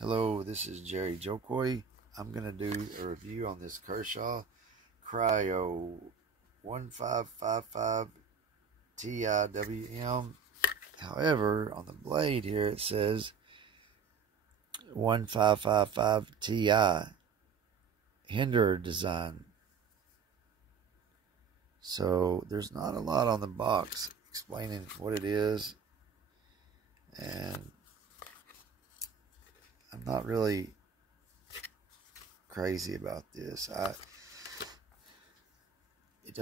Hello, this is Jerry Jokoy. I'm going to do a review on this Kershaw Cryo 1555 TIWM. However, on the blade here it says 1555 Ti Hinderer design. So there's not a lot on the box explaining what it is, and I'm not really crazy about this. It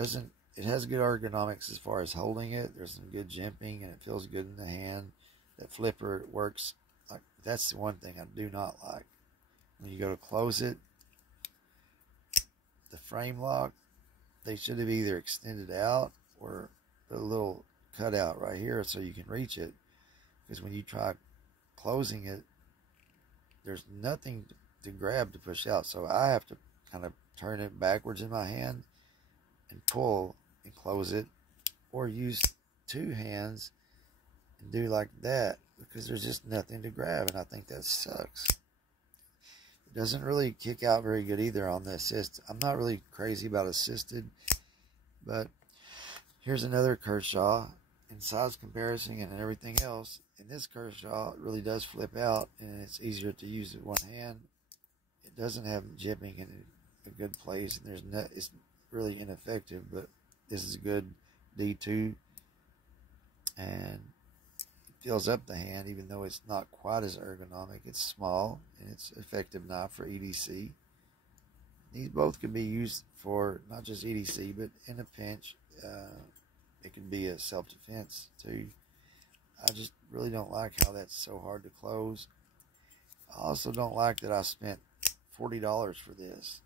has good ergonomics as far as holding it. There's some good jimping and it feels good in the hand. That flipper, it works. Like, that's the one thing I do not like. When you go to close it, the frame lock, they should have either extended out or put a little cutout right here so you can reach it. Because when you try closing it, there's nothing to grab to push out. So I have to kind of turn it backwards in my hand and pull and close it, or use two hands and do like that, because there's just nothing to grab, and I think that sucks. It doesn't really kick out very good either on the assist. I'm not really crazy about assisted, but here's another Kershaw in size comparison and everything else. And this Kershaw really does flip out, and it's easier to use with one hand. It doesn't have jimping in a good place, and it's really ineffective, but this is a good D2, and it fills up the hand even though it's not quite as ergonomic. It's small, and it's an effective knife for EDC. These both can be used for not just EDC, but in a pinch. It can be a self-defense too. I just really don't like how that's so hard to close. I also don't like that I spent $40 for this.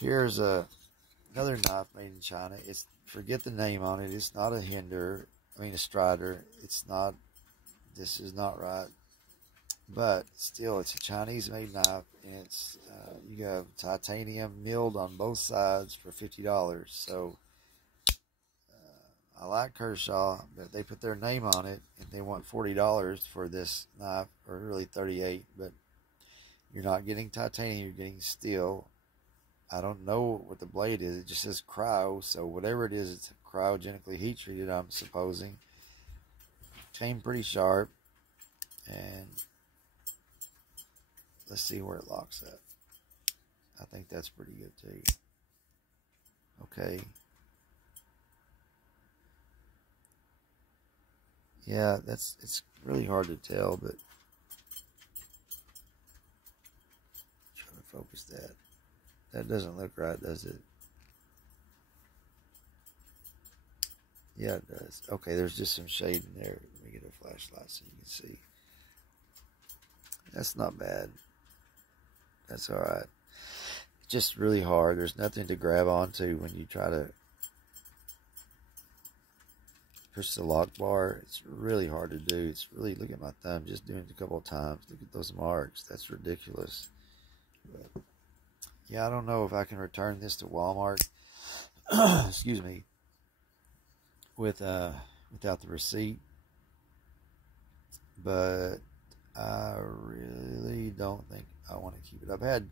Here's another knife made in China. Forget the name on it. It's not a Hinderer. A Strider. This is not right. But still, it's a Chinese-made knife, and it's you have titanium milled on both sides for $50. So I like Kershaw, but they put their name on it, and they want $40 for this knife, or really $38. But you're not getting titanium; you're getting steel. I don't know what the blade is. It just says cryo, so whatever it is, it's cryogenically heat treated, I'm supposing. Came pretty sharp, and let's see where it locks up. I think that's pretty good too. Okay. Yeah, it's really hard to tell, but trying to focus that. That doesn't look right, does it? Yeah, it does. Okay, there's just some shade in there. Let me get a flashlight so you can see. That's not bad. That's alright. It's just really hard. There's nothing to grab onto when you try to push the lock bar. It's really hard to do. It's really, look at my thumb, just doing it a couple of times. Look at those marks. That's ridiculous. But yeah, I don't know if I can return this to Walmart. Excuse me. Without the receipt, but I really don't think I want to keep it. I've had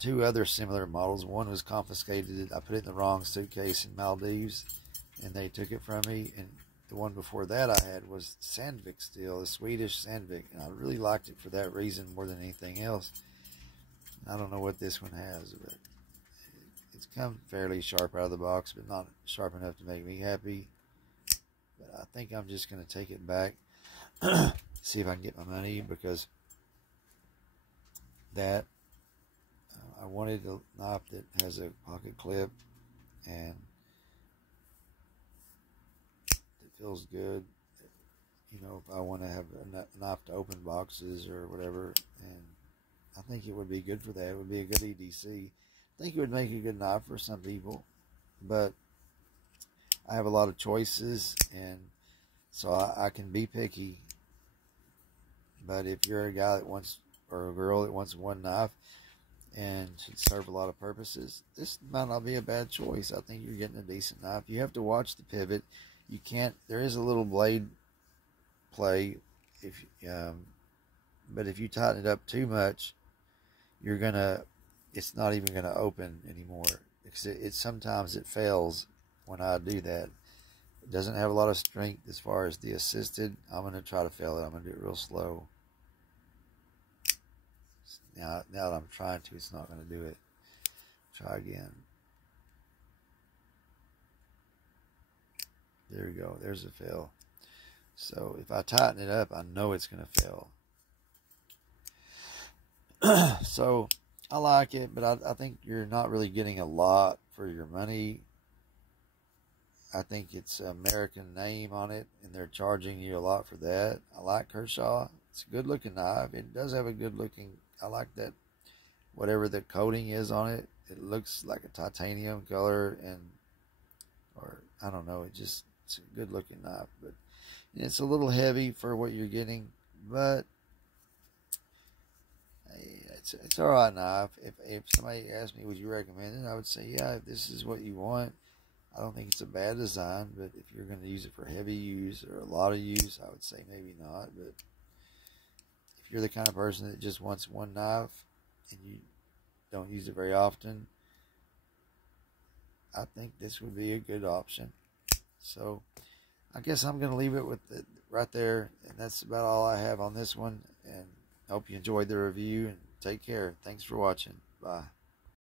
two other similar models. One was confiscated. I put it in the wrong suitcase in Maldives, and they took it from me. And the one before that I had was Sandvik steel, the Swedish Sandvik, and I really liked it for that reason more than anything else. I don't know what this one has, but it's come fairly sharp out of the box, but not sharp enough to make me happy. But I think I'm just going to take it back, see if I can get my money, because that I wanted a knife that has a pocket clip and it feels good. You know, if I want to have a knife to open boxes or whatever, and I think it would be good for that. It would be a good EDC. I think it would make a good knife for some people, but I have a lot of choices, and so I can be picky. But if you're a guy that wants, or a girl that wants one knife and should serve a lot of purposes, this might not be a bad choice. I think you're getting a decent knife. You have to watch the pivot. You can't, there is a little blade play if But if you tighten it up too much, it's not even gonna open anymore. Sometimes it fails when I do that. It doesn't have a lot of strength as far as the assisted. I'm gonna try to fail it. I'm gonna do it real slow. Now that I'm trying to, it's not gonna do it. Try again. There we go. There's a fail. So if I tighten it up, I know it's gonna fail. So I like it, but I think you're not really getting a lot for your money. I think it's an American name on it, and they're charging you a lot for that. I like Kershaw. It's a good looking knife. It does have a good looking, I like that, whatever the coating is on it. It looks like a titanium color, or I don't know, it's a good looking knife. But it's a little heavy for what you're getting, but it's all right knife. If somebody asked me, would you recommend it? I would say, yeah, if this is what you want. I don't think it's a bad design, but if you're going to use it for heavy use or a lot of use, I would say maybe not. But if you're the kind of person that just wants one knife and you don't use it very often, I think this would be a good option. So I guess I'm going to leave it with it right there, and that's about all I have on this one. And I hope you enjoyed the review, and take care. Thanks for watching. Bye.